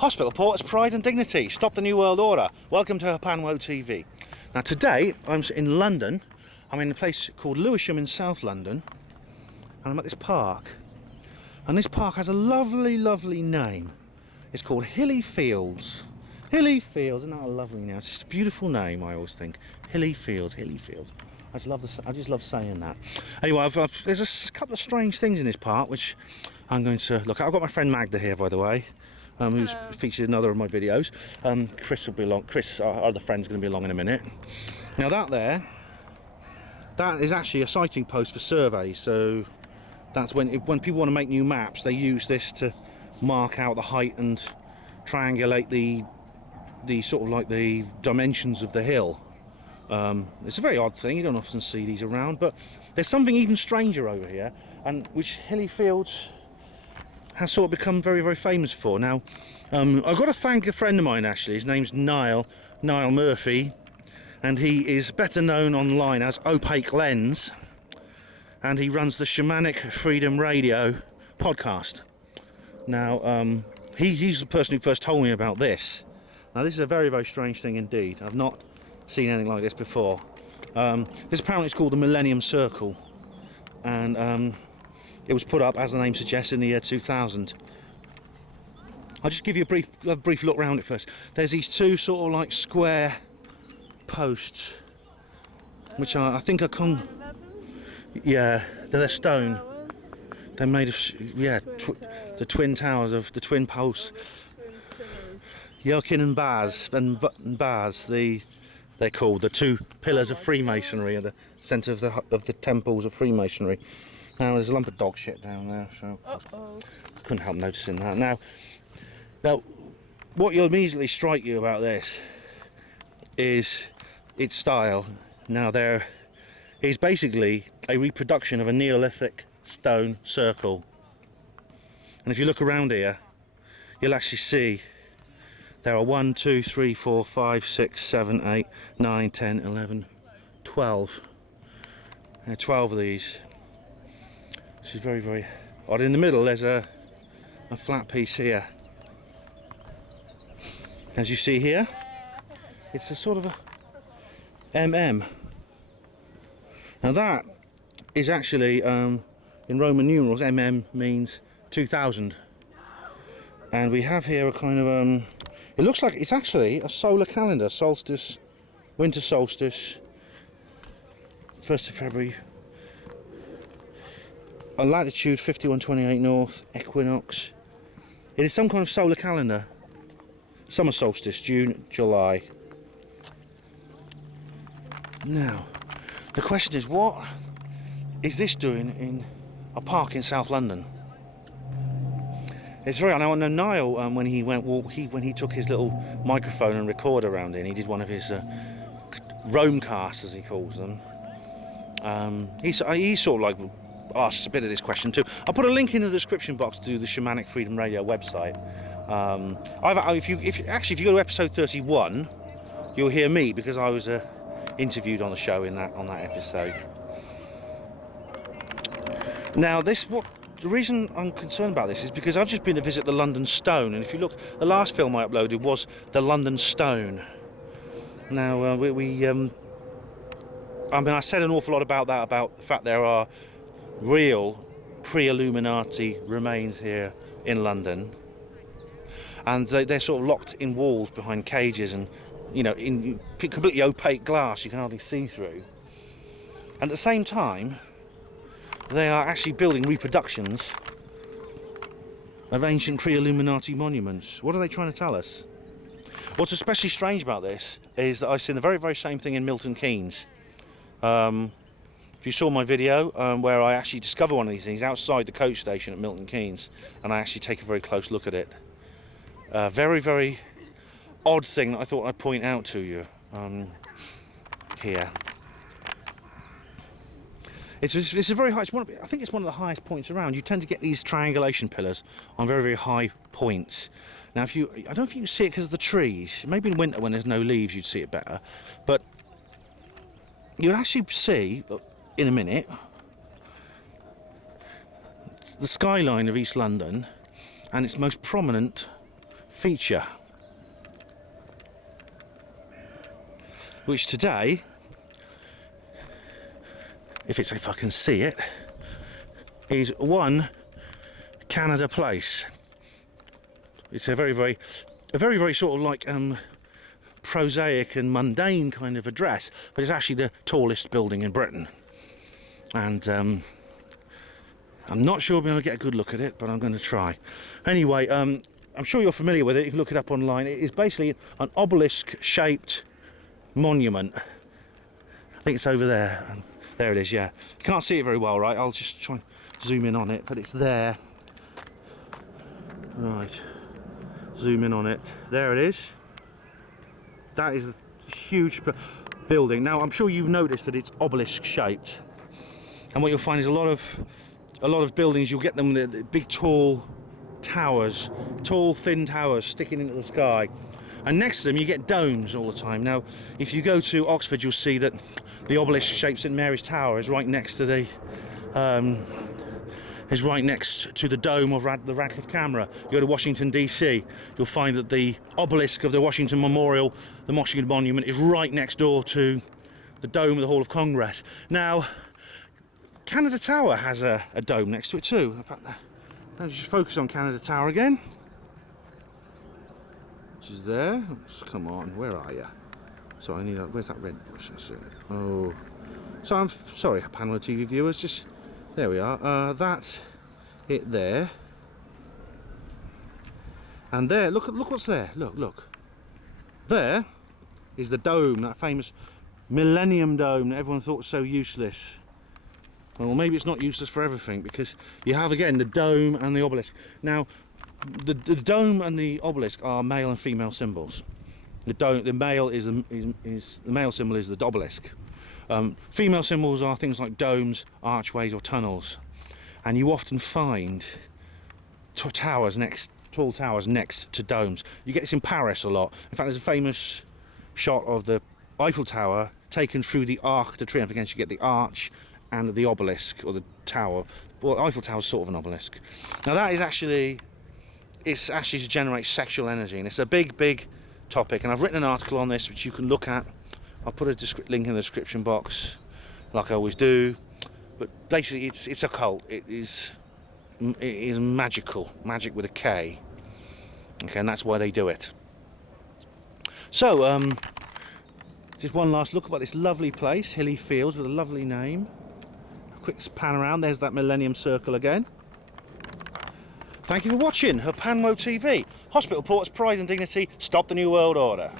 Hospital Port's Pride and Dignity. Stop the New World Order. Welcome to Hapanwo TV. Now today I'm in London. I'm in a place called Lewisham in South London, and I'm at this park. And this park has a lovely, lovely name. It's called Hilly Fields. Hilly Fields, isn't that a lovely name? It's just a beautiful name, I always think. Hilly Fields, Hilly Fields. I just love saying that. Anyway, there's a couple of strange things in this park which I'm going to look at. I've got my friend Magda here, by the way, who's featured in another of my videos. Chris will be along. Chris, our other friend's going to be along in a minute. Now that is actually a sighting post for surveys. So that's when people want to make new maps, they use this to mark out the height and triangulate the sort of like the dimensions of the hill. It's a very odd thing, you don't often see these around, but there's something even stranger over here, and which Hilly Fields has sort of become very, very famous for. Now, I've got to thank a friend of mine actually. His name's Niall Murphy, and he is better known online as Opaque Lens, and he runs the Shamanic Freedom Radio podcast. Now, he's the person who first told me about this. Now, this is a very, very strange thing indeed. I've not seen anything like this before. This apparently is called the Millennium Circle, and it was put up, as the name suggests, in the year 2000. I'll just give you a brief look around it first. There's these two sort of like square posts, which I think are yeah, they're stone. They're made of the twin towers of the twin posts. Yerkin and Baz, they're called the two pillars of Freemasonry at the centre of the temples of Freemasonry. Now there's a lump of dog shit down there, so I couldn't help noticing that. Now, what will immediately strike you about this is its style. Now there is basically a reproduction of a Neolithic stone circle, and if you look around here, you'll actually see there are 1, 2, 3, 4, 5, 6, 7, 8, 9, 10, 11, 12. There are 12 of these. This is very, very odd. In the middle there's a flat piece here. As you see here, it's a sort of a MM. Now that is actually, in Roman numerals, MM means 2000. And we have here a kind of, it looks like it's actually a solar calendar, solstice, winter solstice, 1st of February, a latitude 5128 north, equinox. It is some kind of solar calendar. Summer solstice, June, July. Now, the question is, what is this doing in a park in South London? It's very. I know Niall, when he took his little microphone and recorder around in, he did one of his roam casts, as he calls them. He sort of like asks a bit of this question too. I'll put a link in the description box to the Shamanic Freedom Radio website. If you go to episode 31, you'll hear me, because I was interviewed on the show on that episode. Now, the reason I'm concerned about this is because I've just been to visit the London Stone, and if you look, the last film I uploaded was the London Stone. Now, I said an awful lot about that, about the fact there are real Pre-Illuminati remains here in London, and they're sort of locked in walls behind cages, and in completely opaque glass you can hardly see through. And at the same time, they are actually building reproductions of ancient Pre-Illuminati monuments. What are they trying to tell us? What's especially strange about this is that I've seen the very, very same thing in Milton Keynes. If you saw my video where I actually discover one of these things outside the coach station at Milton Keynes, and I actually take a very close look at it. Very, very odd thing that I thought I'd point out to you here. It's a very high. I think it's one of the highest points around. You tend to get these triangulation pillars on very, very high points. Now, I don't know if you can see it because of the trees. Maybe in winter when there's no leaves, you'd see it better. But you'll actually see in a minute the skyline of East London and its most prominent feature, which today, if I can see it, is one Canada Place. It's a very sort of like prosaic and mundane kind of address, but it's actually the tallest building in Britain. And I'm not sure I'll be able to get a good look at it, but I'm going to try. Anyway, I'm sure you're familiar with it. You can look it up online. It is basically an obelisk-shaped monument. I think it's over there. There it is, yeah. You can't see it very well, right? I'll just try and zoom in on it, but it's there. Right. Zoom in on it. There it is. That is a huge building. Now, I'm sure you've noticed that it's obelisk-shaped. And what you'll find is a lot of buildings, you'll get them with the big tall towers, tall thin towers sticking into the sky, and next to them you get domes all the time. Now if you go to Oxford, you'll see that the obelisk shaped St Mary's Tower is right next to the dome of the Radcliffe Camera. You go to Washington DC, you'll find that the obelisk of the Washington Memorial, the Washington Monument, is right next door to the dome of the Hall of Congress. Now Canada Tower has a dome next to it too. In fact, let's just focus on Canada Tower again, which is there. Come on, where are you? So I need. Where's that red bush? I see it. Oh, so I'm sorry, Panel TV viewers. Just there we are. That's it there, and there. Look what's there. Look. There is the dome, that famous Millennium Dome that everyone thought was so useless. Well, maybe it's not useless for everything, because you have again the dome and the obelisk. Now, the dome and the obelisk are male and female symbols. The male symbol is the obelisk. Female symbols are things like domes, archways, or tunnels, and you often find tall towers next to domes. You get this in Paris a lot. In fact, there's a famous shot of the Eiffel Tower taken through the Arc de Triomphe. Again, you get the arch and the obelisk, or the tower. Well, the Eiffel Tower is sort of an obelisk. Now that is actually to generate sexual energy, and it's a big topic, and I've written an article on this which you can look at. I'll put a link in the description box, like I always do. But basically it's a cult. It is magical, magic with a K. Okay, and that's why they do it. So just one last look about this lovely place, Hilly Fields, with a lovely name. Quick pan around, there's that Millennium Circle again. Thank you for watching Panmo TV. Hospital Port's Pride and Dignity, stop the New World Order.